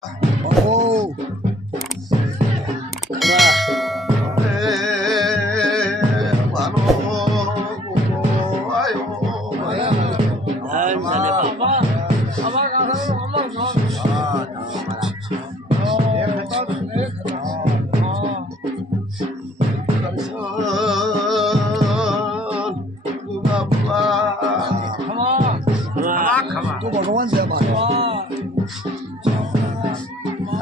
오. 또 ભગવાન છે અમારે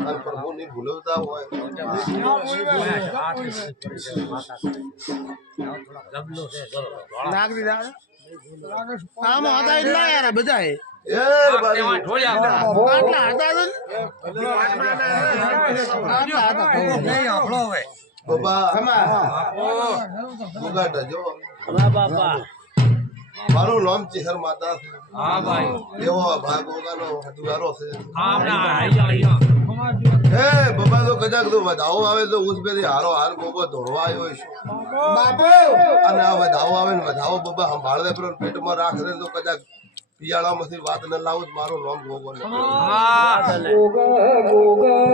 અને પ્રભુની ભૂલવતા હોય. હતા એટલા યાર મારું નામ ચેહર માતા ભાઈ. એવો ભાગ ઓગાનો હટવારો છે હે બાબા તો કદાચ તો વધાવો આવે તો ઉસ પેલી હારો હાર ગોગો ધોળવા આવ્યો છું. બાપુ! અને આ વધાવો આવે ને વધાવો બાબા સંભાળ દે પેટમાં રાખે તો કદાચ પિયાળામાંથી વાત ન લાવું તો મારું નામ ગોગો ગોગા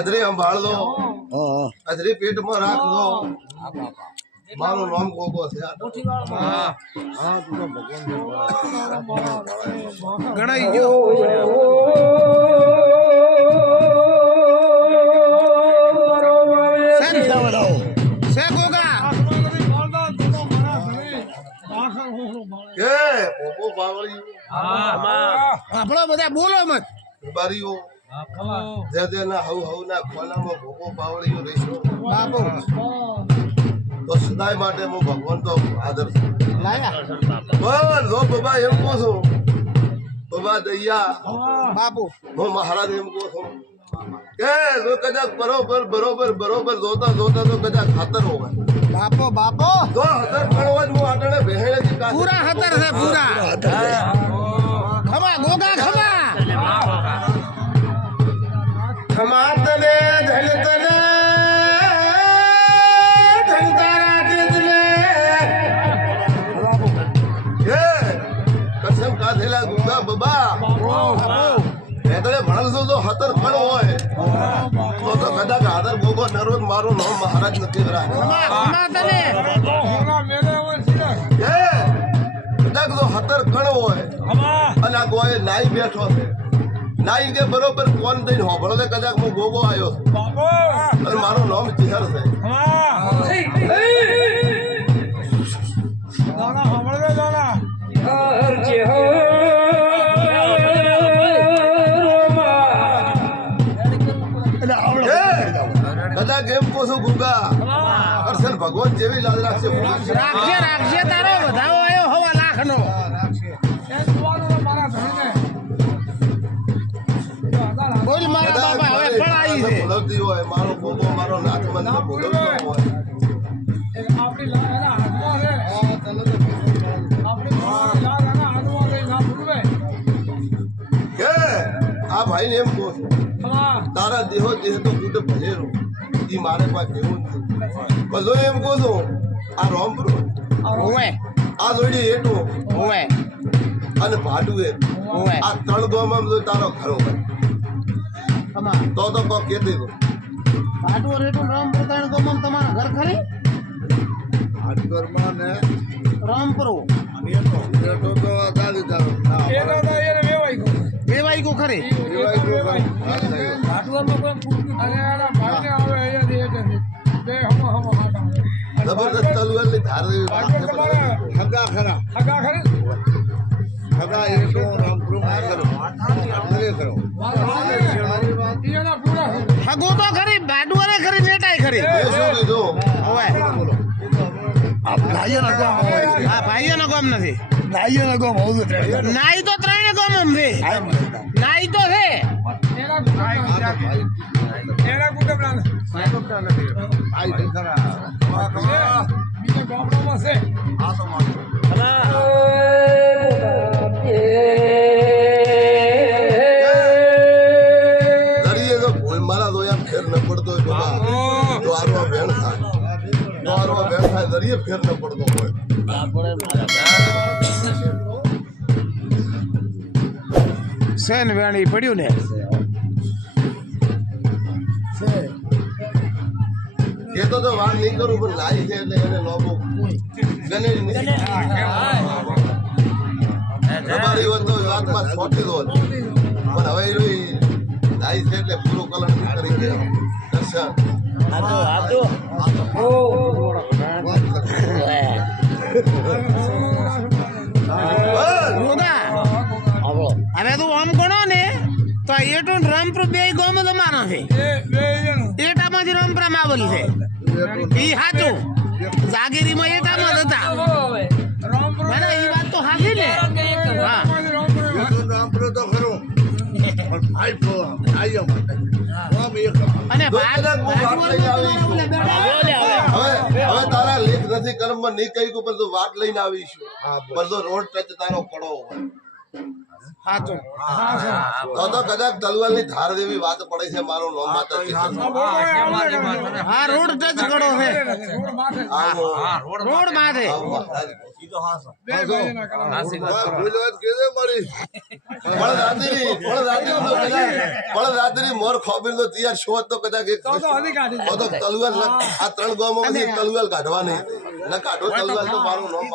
અધરી સંભાળ દો હા. અધરી પેટમાં રાખ દો મારું નામ ગોગો છે. ગણાઈ ગયો. છે ને કે પોપો પાવળી આપણો બધા બોલો મત. બારીઓ જે જે ના હવ હવ ના ખોલામાં ભોગો પાવળીઓ રહેશો. તો સદાય માટે હું ભગવાન તો આદર છું. લાયા. જો બાબા એમ કહું છું. બાબા દૈયા. બાપુ. હું મહારાજ એમ કહું છું. કે જો કદાચ બરોબર બરોબર બરોબર જોતા જોતા તો કદાચ ખાતર હોય. બાપો બાપો. જો હતર હોય તો હું આગળ બેહેણેથી પૂરા હતર છે પૂરા. કાધેલા ગુંગા બબા. તો હતર ખણ હોય. તો તો કદાચ આદર ગોગો નરોજ મારું નામ મહારાજ નથી કદાચ તો હતર ખણ હોય. અને આ ગોએ નાઈ બેઠો છે. નાઈ કે બરોબર કોણ થઈને હોભળો છે કદાચ હું ગોગો આવ્યો અને મારું નામ ચિહર છે. ભગવાન જેવી લાજ રાખશે. રાખજે રાખજે તારો વધાવો આવ્યો હવા લાખ નો બોલ મારા બાબા હવે પણ આવી છે. બોલતી હોય મારો બોબો મારો નાથ બંધ બોલતો હોય. કે આ ભાઈને એમ છું તારા દેહો દેહ તો કુટ ભલેરો ઈ મારે પાસે જેવું નથી બધો એમ કહું છું આ રોમપુરો ઓવે આ જોડી એટો ઓવે અને ભાડુએ ઓવે આ ત્રણ ગામમાં જો તારો ખરો હોય. તો તો કોક કહેતી તું પાટો રેટો રામ પ્રતાણ ગમન તમારા ઘર ખરી રામપુરો કો ખરી? જબરદસ્ત તલવાર ધાર એવી વાત હગા ખરા. હગા એ તો કરો. ખરી બાડુઆરે ખરી નેટાય ખરી. હવે આ નાઈઓના ગામ નથી. ભાઈઓ નો ગામ હોવું નાઈ તો ત્રણે એમ છે. નાઈ તો છે. તો કોઈ મારા તો યાર ફેર ન પડતો હોય ફેર ન વેણી પડ્યું ને? એ તો તો વાત નહીં કરું પણ લાઈ છે એટલે એને લોબો. ગણે જ નહીં. તમારી વાત તો વાતમાં છોટી દો. પણ હવે એ લાઈ છે એટલે પૂરો કલર કરી દે દર્શન. એટામાંથી આવેલ છે ઈ હાચું. જાગીરીમાં એટામાં જ હતા. મને વાત તો ને. હા. અને. હવે. તારા લેખ નથી કર્મમાં નહીં કહી પણ તું વાત લઈને આવીશું. પણ રોડ ટચ તારો પડો હોય. તો તો કદાચ તલવારની ધાર જેવી વાત પડે છે મારો નામ માતાજી હા રોડ ટચ કરો છે. રોડ માથે. આવો મહારાજ. ગુજરાત કીધે મારી. પણ રાત્રિ પણ રાત્રિ તો કદાચ મોર ખોબીર તો તૈયાર શોધ તો કદાચ એક તો તો તલવાર લગ- આ ત્રણ ગામમાં માંથી એક તલવાર કાઢવા નહીં ન કાઢો તલવાર તો મારું નામ.